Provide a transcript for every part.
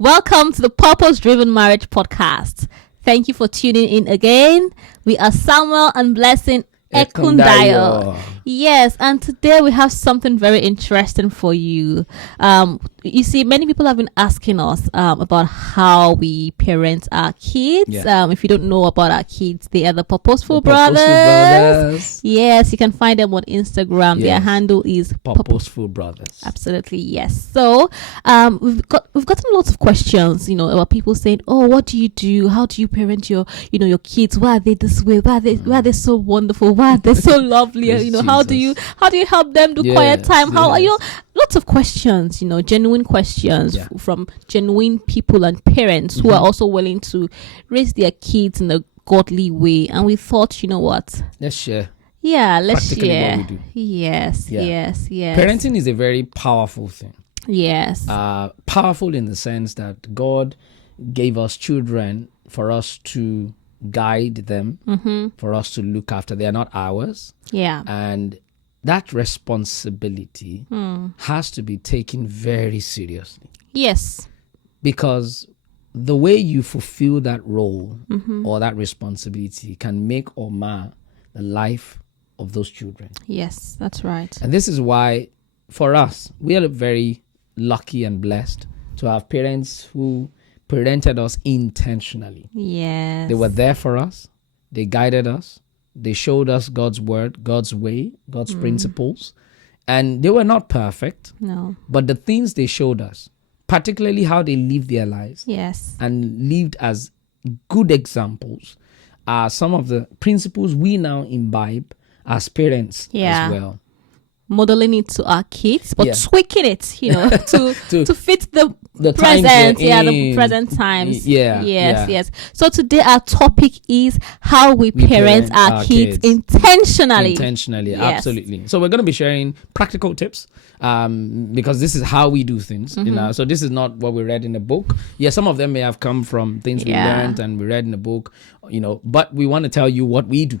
Welcome to the Purpose Driven Marriage Podcast. Thank you for tuning in again. We are Samuel and Blessing Ekundayo. Yes, and today we have something very interesting for you. You see, many people have been asking us about how we parent our kids. Yeah. If you don't know about our kids, they are the Purposeful Brothers. Yes, you can find them on Instagram. Yes. Their handle is Purposeful Brothers. Absolutely, yes. So we've gotten lots of questions, about people saying, "Oh, what do you do? How do you parent your kids? Why are they this way? Why are they so wonderful? Why are they so lovely? How do you help them do quiet time? How are you?" Lots of questions, genuine questions from genuine people and parents who are also willing to raise their kids in a godly way. And we thought, what? Let's share. Yeah, let's share. What we do. Yes. Parenting is a very powerful thing. Yes. Powerful in the sense that God gave us children for us to guide them, for us to look after. They are not ours. Yeah. And that responsibility has to be taken very seriously. Yes. Because the way you fulfill that role or that responsibility can make or mar the life of those children. Yes, that's right. And this is why, for us, we are very lucky and blessed to have parents who parented us intentionally. Yes. They were there for us. They guided us. They showed us God's word, God's way, God's principles. And they were not perfect. No. But the things they showed us, particularly how they lived their lives Yes. and lived as good examples, are some of the principles we now imbibe as parents as well. Modeling it to our kids, but tweaking it, to fit the present, the present times. Yes. So today our topic is how we parent our kids intentionally. Yes. Absolutely. So we're going to be sharing practical tips, because this is how we do things. So this is not what we read in the book. Some of them may have come from things we learned and we read in the book, but we want to tell you what we do.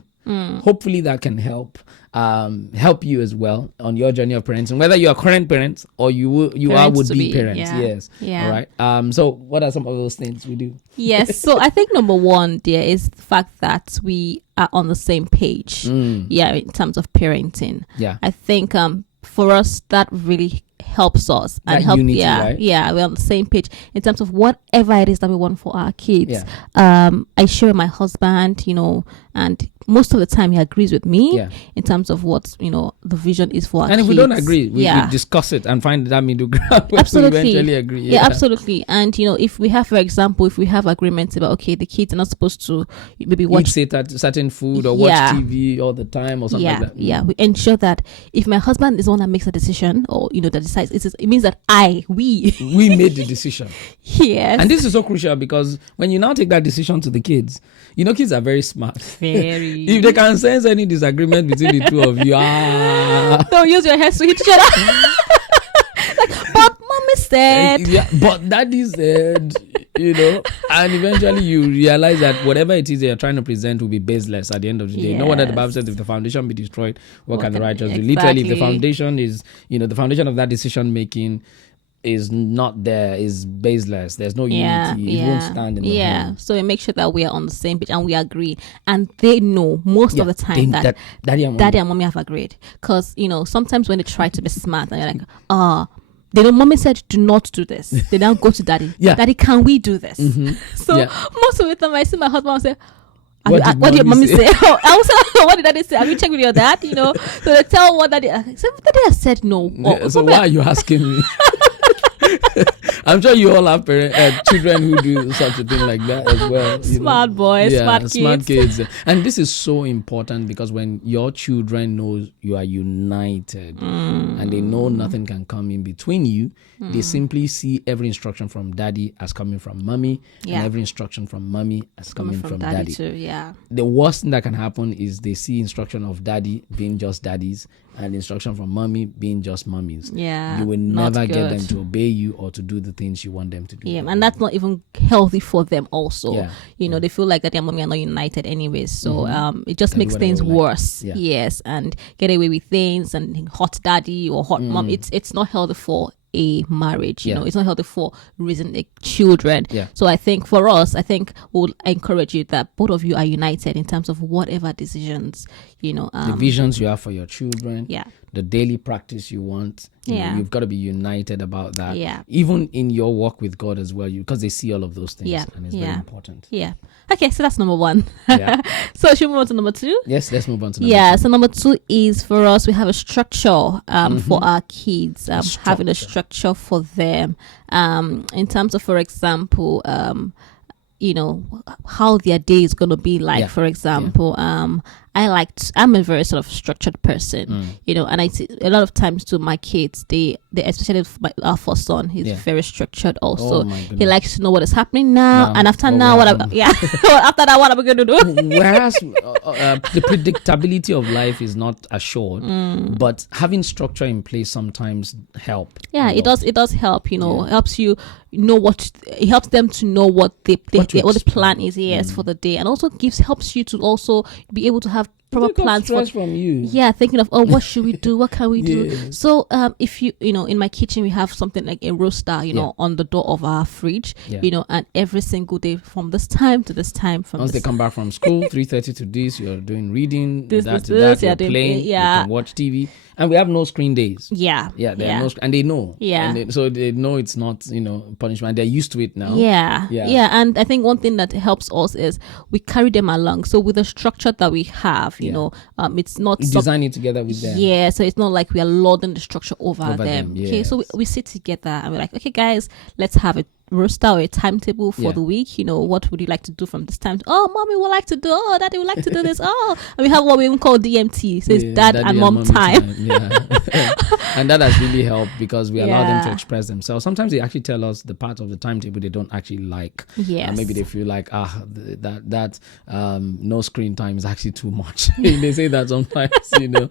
Hopefully that can help you as well on your journey of parenting, whether you are current parents or you would be parents. All right. So what are some of those things we do? Yes. So I think number one there is the fact that we are on the same page. In terms of parenting. I think for us that really helps us and help unity, right? We're on the same page in terms of whatever it is that we want for our kids. I share with my husband, and most of the time he agrees with me in terms of what the vision is for our kids. And if we don't agree, we discuss it and find that middle ground. Absolutely. We eventually agree. Absolutely. And if we have, for example, agreements about the kids are not supposed to maybe watch certain food or watch TV all the time or something like that. We ensure that if my husband is the one that makes a decision or that decides, it means that we made the decision. Yes. And this is so crucial because when you now take that decision to the kids, kids are very smart. Very. If they can sense any disagreement between the two of you, don't use your hands to hit each other. But mommy said. But daddy said, and eventually you realize that whatever it is they are trying to present will be baseless at the end of the day. You know what the Bible says, if the foundation be destroyed, what can the righteous do? Literally, if the foundation is, the foundation of that decision making is not there, is baseless. There's no unity. It won't stand in the home. So we make sure that we are on the same page and we agree. And they know most of the time that daddy and mommy have agreed. Because, sometimes when they try to be smart and you're like, mommy said do not do this. They now go to daddy. Daddy, can we do this? So most of the time I see my husband say, what did mommy say? What did daddy say? Have you checked with your dad? So they tell what daddy. Daddy has said no. So why are you asking me? I'm sure you all have children who do such a thing like that as well. Smart boys, smart kids. And this is so important because when your children know you are united and they know nothing can come in between you, they simply see every instruction from daddy as coming from mommy and every instruction from mommy as coming from daddy too, The worst thing that can happen is they see instruction of daddy being just daddies and instruction from mommy being just mummies. You will never get them to obey you or to do the things you want them to do. And that's not even healthy for them also. They feel like that their mommy are not united anyways. So it just makes things worse. Yes. And get away with things and hot daddy or hot mom. It's not healthy for a marriage. You know, it's not healthy for raising children. Yeah. So I think for us, we'll encourage you that both of you are united in terms of whatever decisions, you know, the visions you have for your children. Yeah. The daily practice you want. You know, you've got to be united about that. Yeah. Even in your walk with God as well, because they see all of those things. Yeah. And it's very important. Yeah. Okay, so that's number one. Yeah. So should we move on to number two? Yes, let's move on to number Yeah, two. so number two is for us, we have a structure for our kids, having a structure for them in terms of, for example, you know, how their day is going to be like. For example, I'm a very sort of structured person, you know, and I see a lot of times to my kids, they especially our first son, he's very structured also. He likes to know what is happening now, and after now, after that, what am I going to do? Whereas the predictability of life is not assured, but having structure in place sometimes help. Yeah, it does help, you know, helps you know it helps them to know what the plan is, for the day, and also helps you to also be able to have proper plans from you. Yeah, thinking of, what should we do? What can we do? So if you know, in my kitchen we have something like a roaster, you know, on the door of our fridge, you know, and every single day from this time to this time, once they come back from school, 3:30 to this, you're doing reading, this, you're playing, you can watch TV. And we have no screen days. Yeah, there are no and they know. Yeah. And so they know it's not, you know, punishment. They're used to it now. Yeah. And I think one thing that helps us is we carry them along. So with the structure that we have, you know, it's not design it together with them. Yeah, so it's not like we are lording the structure over them. Yes. Okay, so we sit together and we're like, okay, guys, let's have a roster or a timetable for the week. You know, what would you like to do from this time? Mommy would like to do. Daddy would like to do this. And we have what we even call DMT. So it's dad and mom time. And that has really helped because we allow them to express themselves. Sometimes they actually tell us the part of the timetable they don't actually like. Yes. Maybe they feel like that no screen time is actually too much. They say that sometimes, you know,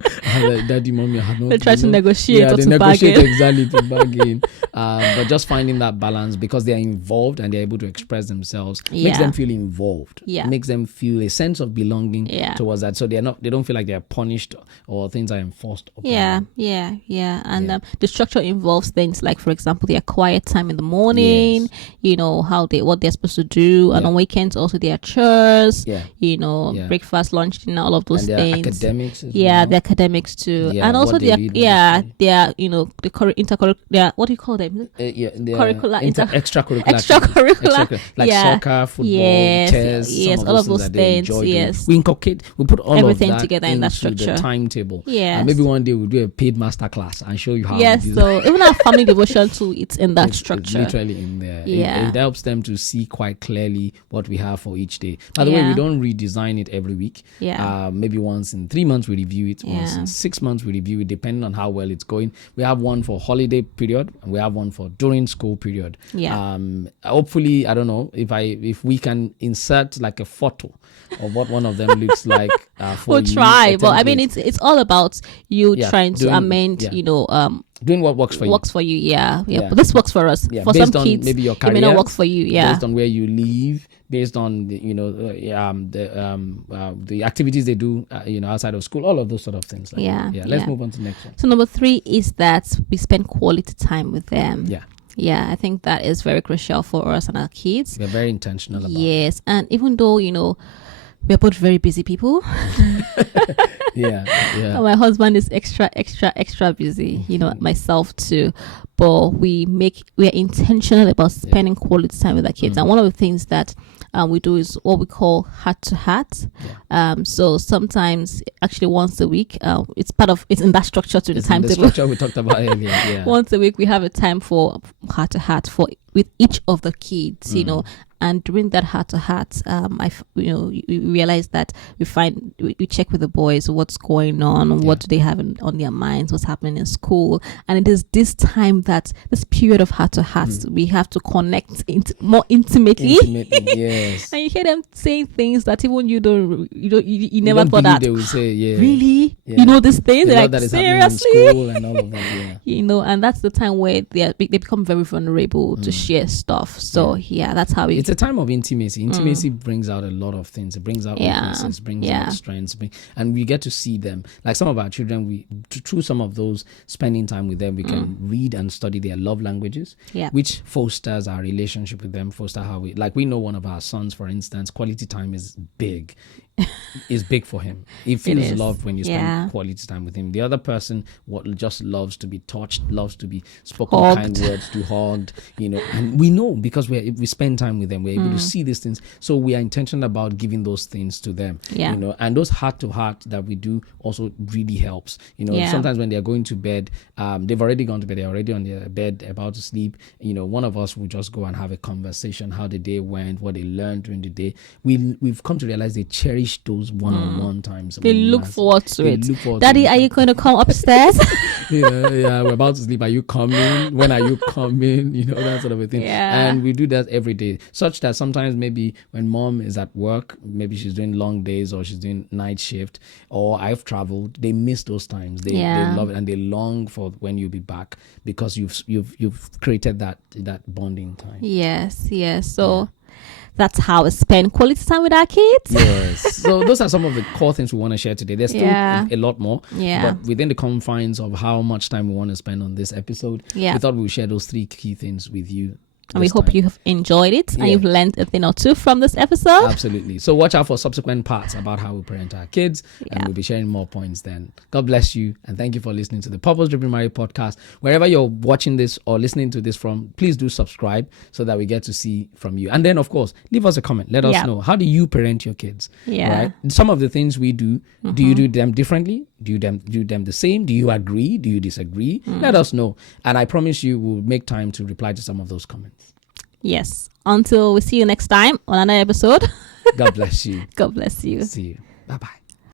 daddy, mommy, I have no. They try to negotiate or they to negotiate bargain. exactly to bargain. But just finding that balance because they are involved and they're able to express themselves makes them feel involved. Makes them feel a sense of belonging towards that. So they don't feel like they're punished or things are enforced upon them. And the structure involves things like, for example, their quiet time in the morning, you know, what they're supposed to do, and on weekends also their church, you know, breakfast, lunch, dinner, all of those and things. Academics as the academics too, and also their you know, the intercurricular, what do you call them? Curricular, extracurricular, like soccer, football, chess, all of those things. We put all everything of that together in that structure. The timetable. Maybe one day we'll do a paid master class and show you how. So even our family devotion too, it's in that structure. It's literally in there. It helps them to see quite clearly what we have for each day. By the way, we don't redesign it every week. Maybe once in 3 months we review it. Once in 6 months we review it, depending on how well it's going. We have one for holiday period and we have one for during school period. Hopefully, I don't know if we can insert like a photo of what one of them looks like. We'll try, but I mean, it's all about you trying to amend, you know, doing what works for you. Works for you, But this works for us. For based some on kids, maybe your career, it may not work for you. Based on where you live, based on the activities they do, you know, outside of school, all of those sort of things. Let's move on to the next one. So number 3 is that we spend quality time with them. I think that is very crucial for us and our kids. We're very intentional about it. And even though, you know, we're both very busy people. And my husband is extra busy, you know, myself too. But we're intentional about spending quality time with our kids. And one of the things that we do is what we call heart to heart. So sometimes, actually once a week, it's in that structure to the timetable. The structure we talked about earlier. Once a week we have a time for heart to heart with each of the kids, you know. And during that heart-to-heart, we realize that we check with the boys what's going on, what do they have on their minds, what's happening in school, and it is this time that this period of heart-to-heart we have to connect more intimately. Yes. And you hear them saying things that even you never thought that. They will say, really, you know this thing. They're like, seriously, in school and all of that. You know, and that's the time where they become very vulnerable to share stuff. So that's how it's a time of intimacy. Intimacy brings out a lot of things. It brings out weaknesses, brings out strengths, and we get to see them. Like some of our children, through some of those spending time with them, we can read and study their love languages, Yeah. which fosters our relationship with them, foster how we know one of our sons, for instance, quality time is big. Is big for him. He feels loved when you spend quality time with him. The other person just loves to be touched, loves to be spoken kind words, to hugged, and we know because we spend time with them, we're able to see these things. So we are intentional about giving those things to them, and those heart to heart that we do also really helps. Sometimes when they're going to bed, they've already gone to bed, they're already on their bed about to sleep. One of us will just go and have a conversation, how the day went, what they learned during the day. We've come to realize they cherish those one-on-one times. They look forward to it. Daddy, are you going to come upstairs? We're about to sleep. Are you coming? When are you coming? That sort of a thing. And we do that every day, such that sometimes maybe when mom is at work, maybe she's doing long days or she's doing night shift, or I've traveled, they miss those times. They love it and they long for when you'll be back, because you've created that bonding time. Yes. So that's how we spend quality time with our kids. Yes. So those are some of the core things we want to share today. There's still a lot more. Yeah. But within the confines of how much time we want to spend on this episode, we thought we would share those 3 key things with you. And we hope you have enjoyed it and you've learned a thing or two from this episode. Absolutely. So watch out for subsequent parts about how we parent our kids, and we'll be sharing more points then. God bless you, and thank you for listening to the Purpose Driven Marriage podcast. Wherever you're watching this or listening to this from, please do subscribe so that we get to see from you. And then, of course, leave us a comment. Let us know, how do you parent your kids? Right? Some of the things we do, do you do them differently? Do you do them the same? Do you agree? Do you disagree? Let us know. And I promise you we'll make time to reply to some of those comments. Yes. Until we see you next time on another episode. God bless you. God bless you. See you. Bye-bye.